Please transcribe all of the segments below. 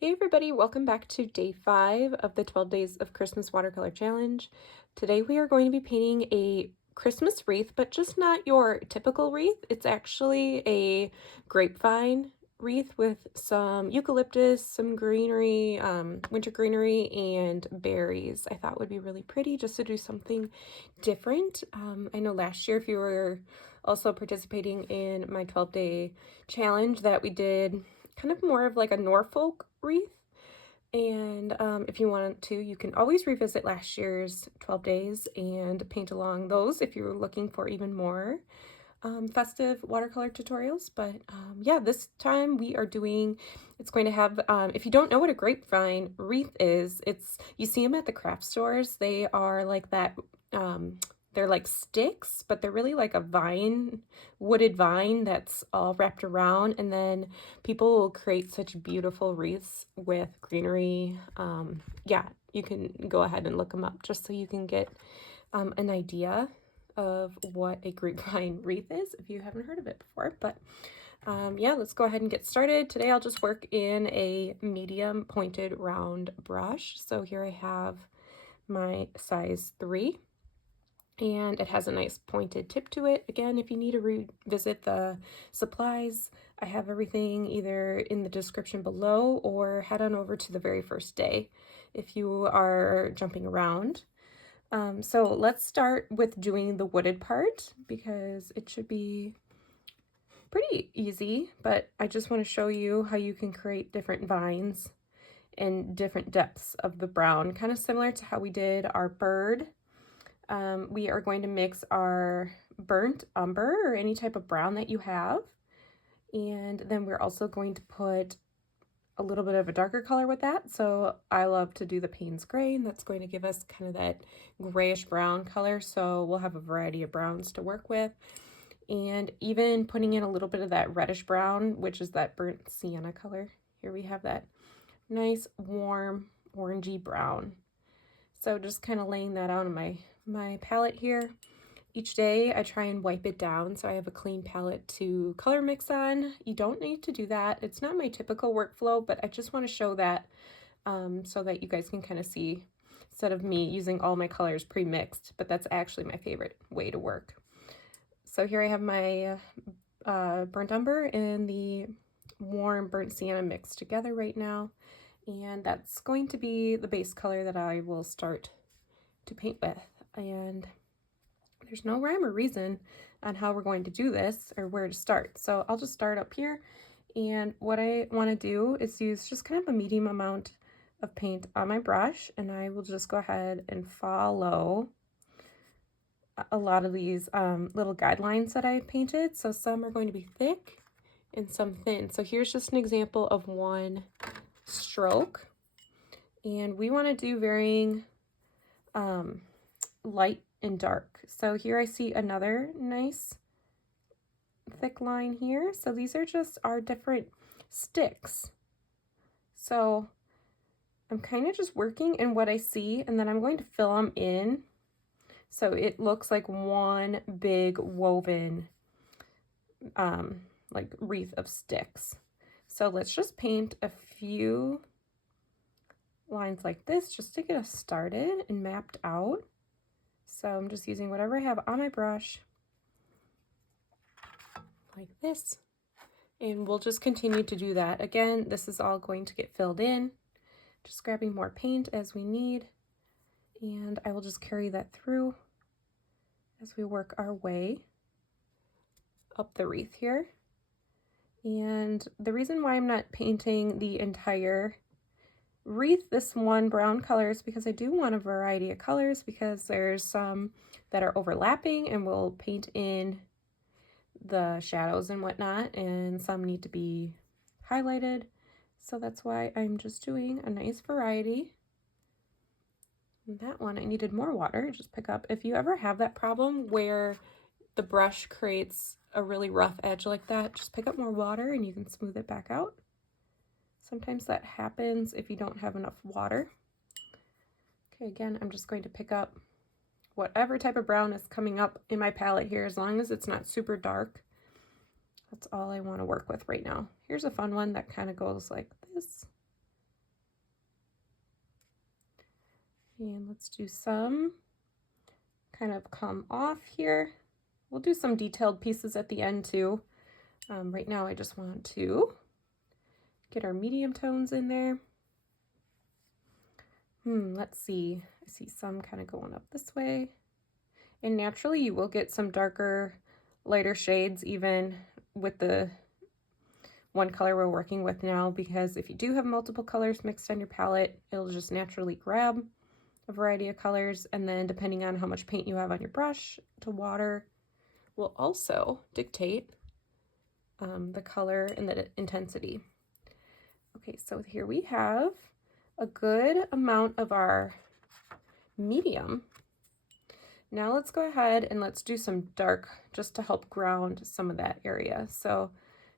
Hey everybody, welcome back to day 5 of the 12 Days of Christmas Watercolor Challenge. Today we are going to be painting a Christmas wreath, but just not your typical wreath. It's actually a grapevine wreath with some eucalyptus, some greenery, winter greenery, and berries. I thought would be really pretty just to do something different. I know last year, if you were also participating in my 12-day challenge, that we did kind of more of like a Norfolk wreath. And if you want to, you can always revisit last year's 12 days and paint along those if you're looking for even more festive watercolor tutorials. But yeah, this time we are doing, it's going to have, if you don't know what a grapevine wreath is, you see them at the craft stores. They are like that, they're like sticks, but they're really like a vine, wooded vine that's all wrapped around, and then people will create such beautiful wreaths with greenery. Yeah, you can go ahead and look them up just so you can get an idea of what a grapevine wreath is if you haven't heard of it before. But yeah, let's go ahead and get started. Today I'll just work in a medium pointed round brush. So here I have my size 3. And it has a nice pointed tip to it. Again, if you need to revisit the supplies, I have everything either in the description below or head on over to the very first day if you are jumping around. So let's start with doing the wooded part because it should be pretty easy, but I just want to show you how you can create different vines and different depths of the brown, kind of similar to how we did our bird. We are going to mix our burnt umber or any type of brown that you have. And then we're also going to put a little bit of a darker color with that. So I love to do the Payne's Gray, and that's going to give us kind of that grayish brown color. So we'll have a variety of browns to work with. And even putting in a little bit of that reddish brown, which is that burnt sienna color. Here we have that nice warm orangey brown. So just kind of laying that out on my palette here. Each day I try and wipe it down so I have a clean palette to color mix on. You don't need to do that. It's not my typical workflow, but I just want to show that so that you guys can kind of see, instead of me using all my colors pre-mixed, but that's actually my favorite way to work. So here I have my burnt umber and the warm burnt sienna mixed together right now. And that's going to be the base color that I will start to paint with. And there's no rhyme or reason on how we're going to do this or where to start. So I'll just start up here. And what I want to do is use just kind of a medium amount of paint on my brush. And I will just go ahead and follow a lot of these little guidelines that I painted. So some are going to be thick and some thin. So here's just an example of one stroke. And we want to do varying light and dark. So here I see another nice thick line here. So these are just our different sticks. So I'm kind of just working in what I see, and then I'm going to fill them in so it looks like one big woven like wreath of sticks. So let's just paint a few lines like this just to get us started and mapped out. So I'm just using whatever I have on my brush like this, and we'll just continue to do that. Again, this is all going to get filled in, just grabbing more paint as we need, and I will just carry that through as we work our way up the wreath here. And the reason why I'm not painting the entire wreath this one brown color is because I do want a variety of colors, because there's some that are overlapping and we'll paint in the shadows and whatnot, and some need to be highlighted. So that's why I'm just doing a nice variety. And that one I needed more water. Just pick up, if you ever have that problem where the brush creates a really rough edge like that, just pick up more water and you can smooth it back out. Sometimes that happens if you don't have enough water. Okay, again, I'm just going to pick up whatever type of brown is coming up in my palette here, as long as it's not super dark. That's all I want to work with right now. Here's a fun one that kind of goes like this. And let's do some kind of come off here. We'll do some detailed pieces at the end too. Right now I just want to get our medium tones in there. Let's see. I see some kind of going up this way. And naturally you will get some darker, lighter shades even with the one color we're working with now, because if you do have multiple colors mixed on your palette, it'll just naturally grab a variety of colors, and then depending on how much paint you have on your brush to water will also dictate the color and the intensity. Okay, so here we have a good amount of our medium. Now let's go ahead and let's do some dark just to help ground some of that area. So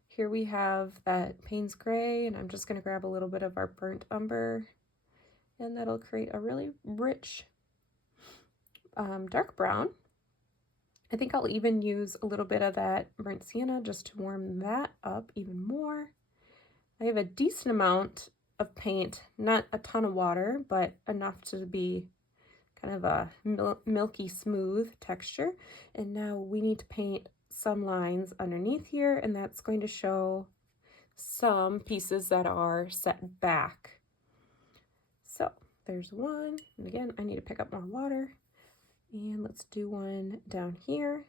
here we have that Payne's Gray, and I'm just going to grab a little bit of our burnt umber, and that'll create a really rich dark brown. I think I'll even use a little bit of that burnt sienna just to warm that up even more. I have a decent amount of paint, not a ton of water, but enough to be kind of a milky smooth texture. And now we need to paint some lines underneath here, and that's going to show some pieces that are set back. So there's one, and again, I need to pick up more water. And let's do one down here.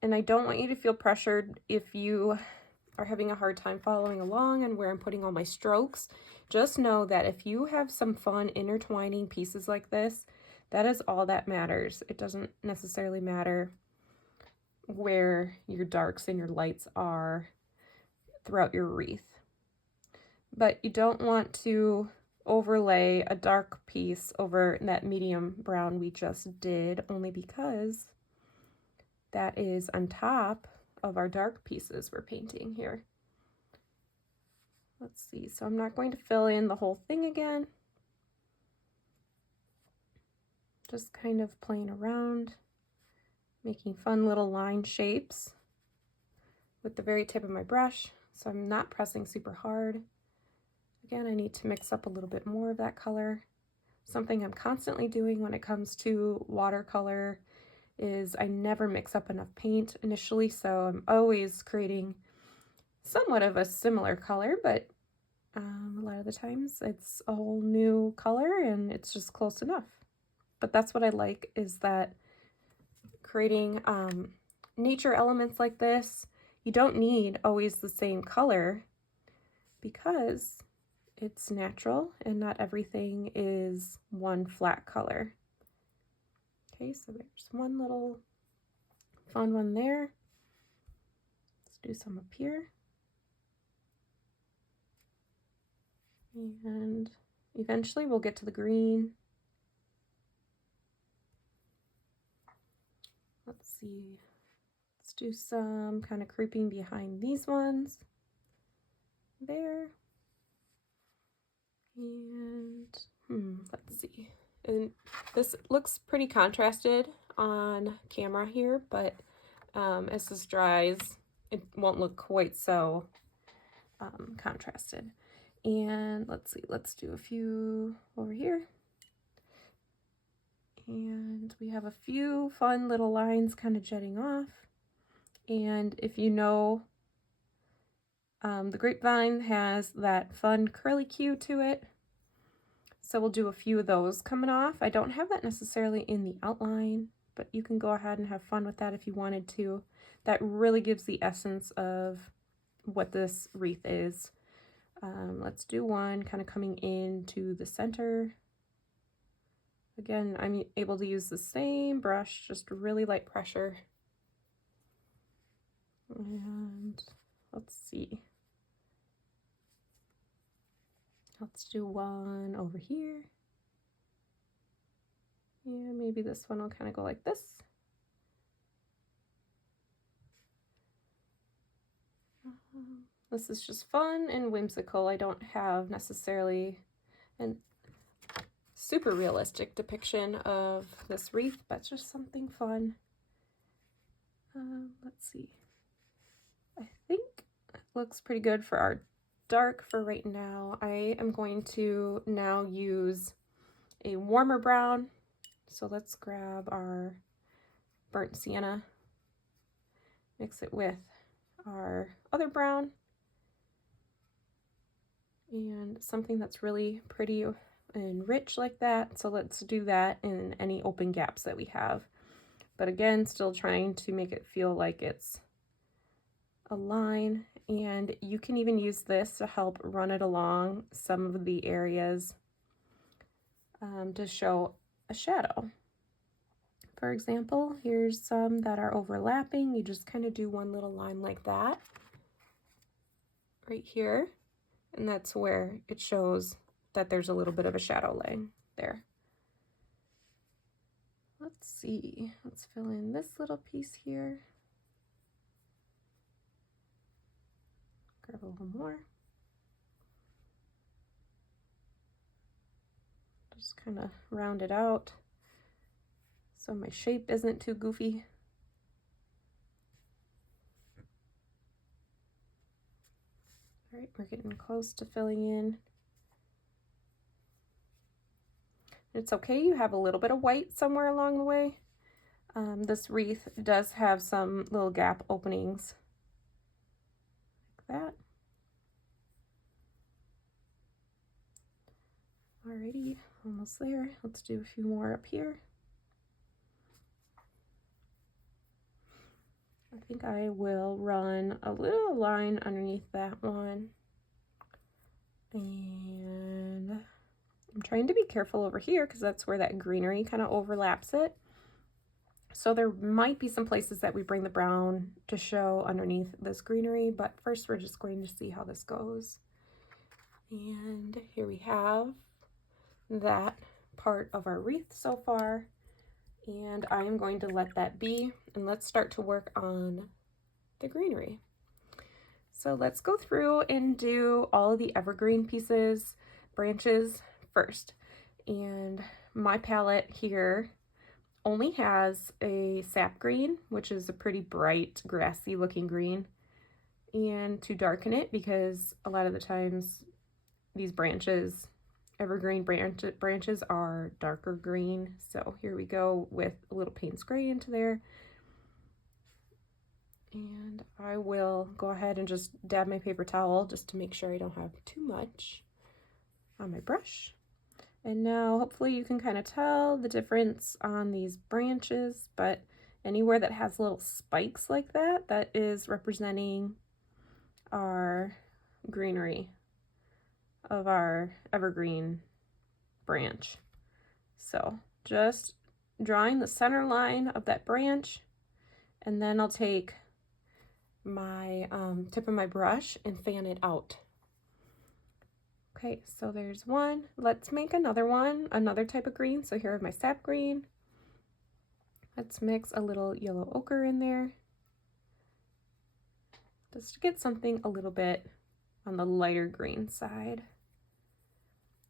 And I don't want you to feel pressured if you are having a hard time following along on where I'm putting all my strokes. Just know that if you have some fun intertwining pieces like this, that is all that matters. It doesn't necessarily matter where your darks and your lights are throughout your wreath. But you don't want to overlay a dark piece over that medium brown we just did, only because that is on top of our dark pieces we're painting here. Let's see, so I'm not going to fill in the whole thing again. Just kind of playing around, making fun little line shapes with the very tip of my brush, so I'm not pressing super hard. Again, I need to mix up a little bit more of that color. Something I'm constantly doing when it comes to watercolor is I never mix up enough paint initially, so I'm always creating somewhat of a similar color, but a lot of the times it's a whole new color and it's just close enough. But that's what I like, is that creating nature elements like this, you don't need always the same color because it's natural and not everything is one flat color. Okay, so there's one little fun one there. Let's do some up here. And eventually we'll get to the green. Let's see. Let's do some kind of creeping behind these ones. There. And let's see. And this looks pretty contrasted on camera here, but as this dries, it won't look quite so contrasted. And let's see, let's do a few over here. And we have a few fun little lines kind of jetting off. And if you know, the grapevine has that fun curly cue to it. So we'll do a few of those coming off. I don't have that necessarily in the outline, but you can go ahead and have fun with that if you wanted to. That really gives the essence of what this wreath is. Let's do one kind of coming into the center. Again, I'm able to use the same brush, just really light pressure. And let's see. Let's do one over here. And maybe this one will kind of go like this. This is just fun and whimsical. I don't have necessarily a super realistic depiction of this wreath, but just something fun. Let's see. I think it looks pretty good for our dark for right now. I am going to now use a warmer brown. So let's grab our burnt sienna, mix it with our other brown, and something that's really pretty and rich like that. So let's do that in any open gaps that we have. But again, still trying to make it feel like it's a line, and you can even use this to help run it along some of the areas to show a shadow. For example, here's some that are overlapping. You just kind of do one little line like that right here, and that's where it shows that there's a little bit of a shadow laying there. Let's see, let's fill in this little piece here. Grab a little more. Just kind of round it out so my shape isn't too goofy. All right, we're getting close to filling in. It's okay, you have a little bit of white somewhere along the way. This wreath does have some little gap openings like that. Alrighty, almost there. Let's do a few more up here. I think I will run a little line underneath that one. And I'm trying to be careful over here because that's where that greenery kind of overlaps it. So there might be some places that we bring the brown to show underneath this greenery, but first we're just going to see how this goes. And here we have that part of our wreath so far, and I am going to let that be, and let's start to work on the greenery. So let's go through and do all of the evergreen pieces, branches first. And my palette here only has a sap green, which is a pretty bright grassy looking green, and to darken it, because a lot of the times these branches, evergreen branches are darker green. So here we go with a little Payne's gray into there. And I will go ahead and just dab my paper towel just to make sure I don't have too much on my brush. And now hopefully you can kind of tell the difference on these branches, but anywhere that has little spikes like that, that is representing our greenery of our evergreen branch. So just drawing the center line of that branch, and then I'll take my tip of my brush and fan it out. Okay, so there's one. Let's make another one, another type of green. So here I have my sap green. Let's mix a little yellow ochre in there, just to get something a little bit on the lighter green side.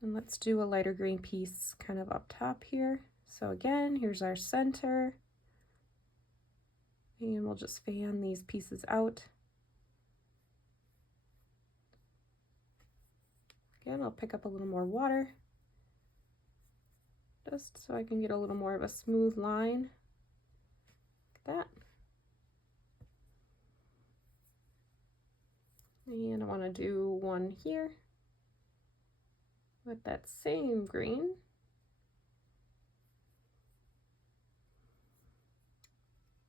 And let's do a lighter green piece kind of up top here. So again, here's our center. And we'll just fan these pieces out. Again, I'll pick up a little more water, just so I can get a little more of a smooth line, like that. And I want to do one here with that same green.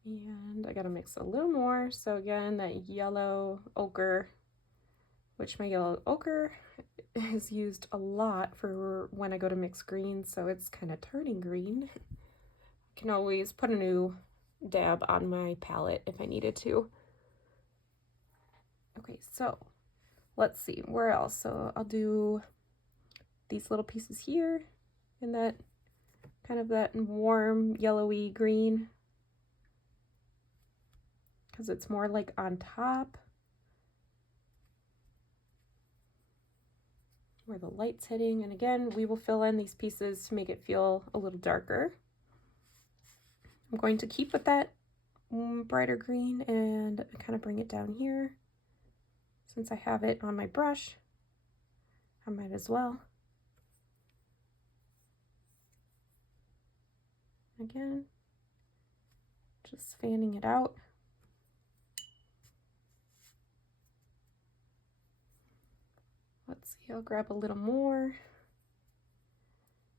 And I gotta mix a little more. So again, that yellow ochre, which my yellow ochre is used a lot for when I go to mix greens, so it's kind of turning green. I can always put a new dab on my palette if I needed to. Okay, so let's see, where else? So I'll do these little pieces here in that kind of that warm yellowy green, because it's more like on top where the light's hitting. And again, we will fill in these pieces to make it feel a little darker. I'm going to keep with that brighter green and kind of bring it down here. Since I have it on my brush, I might as well. Again, just fanning it out. Let's see, I'll grab a little more.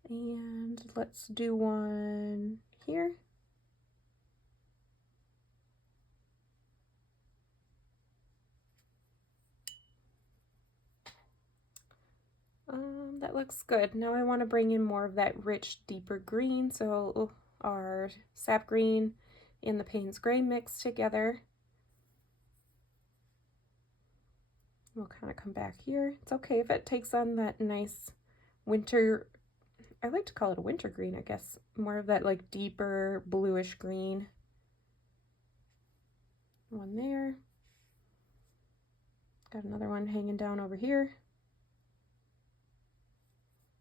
And let's do one here. That looks good. Now I want to bring in more of that rich, deeper green. So our sap green and the Payne's gray mixed together. We'll kind of come back here. It's okay if it takes on that nice winter, I like to call it a winter green, I guess. More of that like deeper bluish green. One there. Got another one hanging down over here.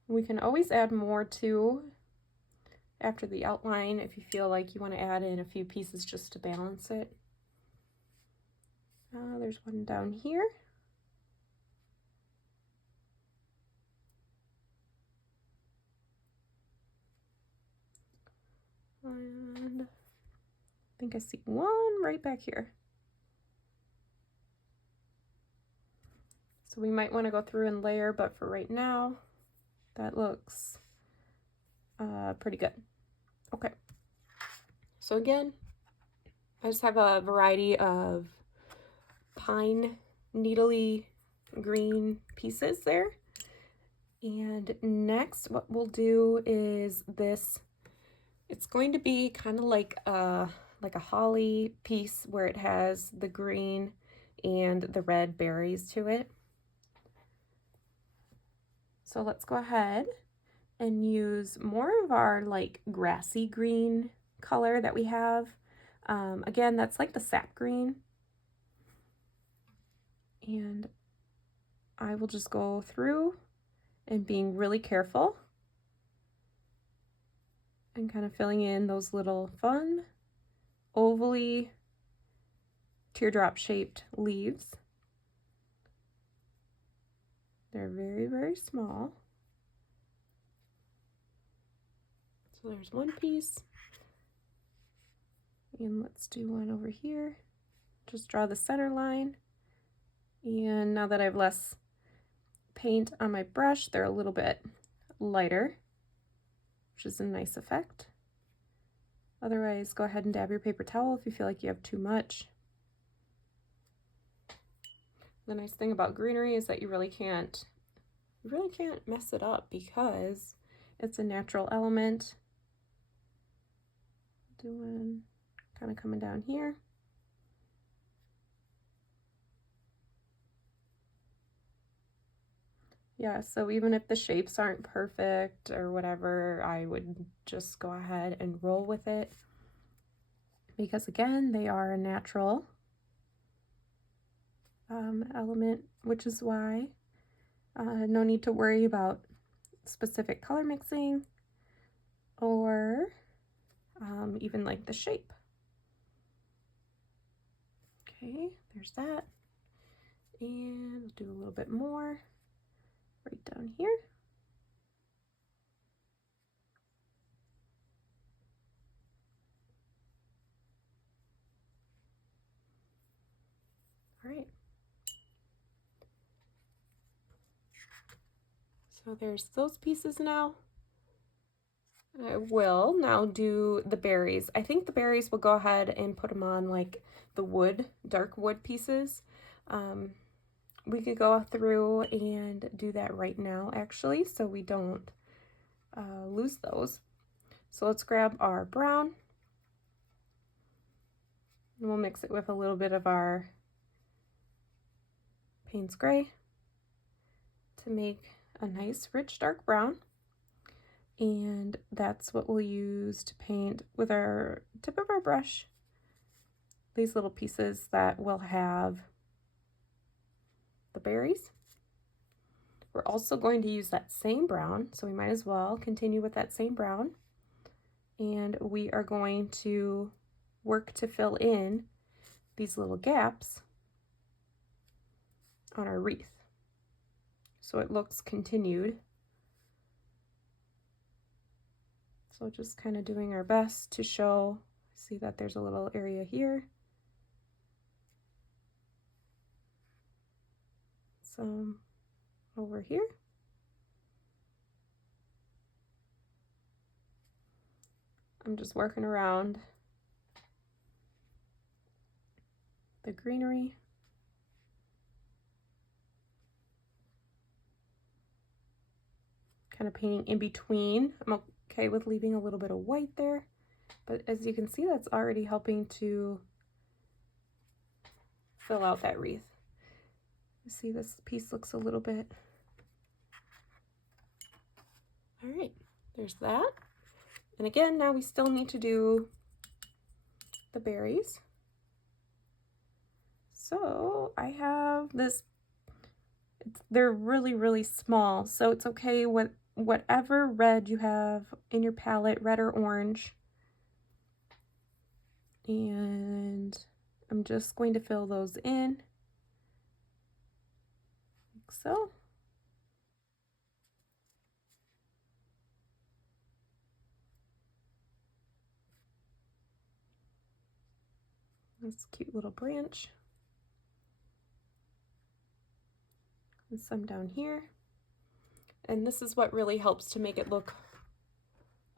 We can always add more too after the outline if you feel like you want to add in a few pieces just to balance it. There's one down here. And I think I see one right back here. So we might want to go through and layer, but for right now, that looks pretty good. Okay. So again, I just have a variety of pine needly green pieces there. And next what we'll do is this. It's going to be kind of like a holly piece where it has the green and the red berries to it. So let's go ahead and use more of our like grassy green color that we have. Again, that's like the sap green. And I will just go through and being really careful and kind of filling in those little fun ovally teardrop shaped leaves. They're very, very small. So there's one piece. And let's do one over here. Just draw the center line. And now that I have less paint on my brush, they're a little bit lighter, which is a nice effect. Otherwise, go ahead and dab your paper towel if you feel like you have too much. The nice thing about greenery is that you really can't mess it up because it's a natural element. Doing kind of coming down here. Yeah, so even if the shapes aren't perfect or whatever, I would just go ahead and roll with it because again, they are a natural element, which is why no need to worry about specific color mixing or even like the shape. Okay, there's that. And we'll do a little bit more right down here. All right. So there's those pieces now. I will now do the berries. I think the berries will go ahead and put them on like the wood, dark wood pieces. We could go through and do that right now actually, so we don't lose those. So let's grab our brown and we'll mix it with a little bit of our Payne's gray to make a nice rich dark brown. And that's what we'll use to paint with our tip of our brush these little pieces that will have the berries. We're also going to use that same brown, so we might as well continue with that same brown. And we are going to work to fill in these little gaps on our wreath so it looks continued. So just kind of doing our best to show, see that there's a little area here. Some over here. I'm just working around the greenery. Kind of painting in between. I'm okay with leaving a little bit of white there, but as you can see, that's already helping to fill out that wreath. You see this piece looks a little bit. All right, there's that. And again, now we still need to do the berries. So I have this, they're really, really small. So it's okay with whatever red you have in your palette, red or orange. And I'm just going to fill those in, like so. This cute little branch. And some down here. And this is what really helps to make it look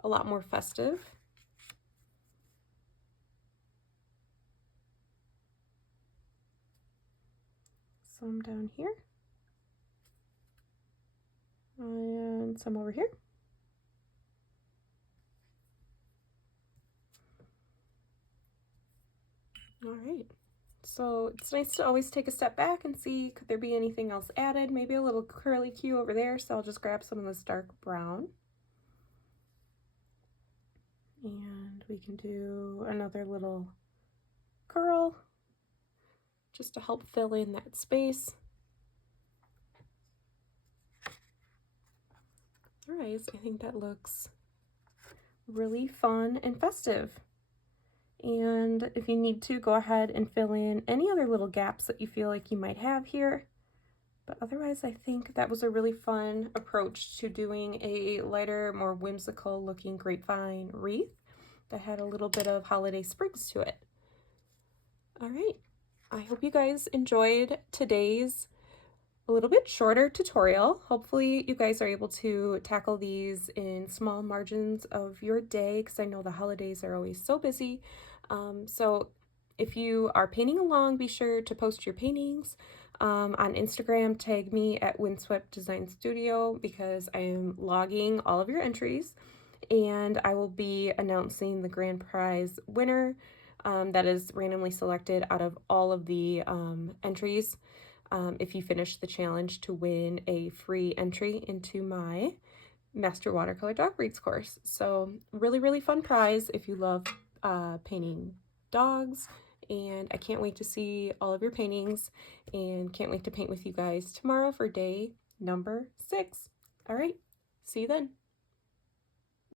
a lot more festive. Some down here. And some over here. All right. So it's nice to always take a step back and see, could there be anything else added? Maybe a little curly Q over there. So I'll just grab some of this dark brown. And we can do another little curl just to help fill in that space. All right, so I think that looks really fun and festive. And if you need to, go ahead and fill in any other little gaps that you feel like you might have here. But otherwise, I think that was a really fun approach to doing a lighter, more whimsical looking grapevine wreath that had a little bit of holiday sprigs to it. All right, I hope you guys enjoyed today's a little bit shorter tutorial. Hopefully you guys are able to tackle these in small margins of your day, because I know the holidays are always so busy. So if you are painting along, be sure to post your paintings on Instagram. Tag me at Windswept Design Studio, because I am logging all of your entries, and I will be announcing the grand prize winner that is randomly selected out of all of the entries. If you finish the challenge, to win a free entry into my Master Watercolor Dog Breeds course. So really, really fun prize if you love painting dogs. And I can't wait to see all of your paintings, and can't wait to paint with you guys tomorrow for day number 6. All right, see you then.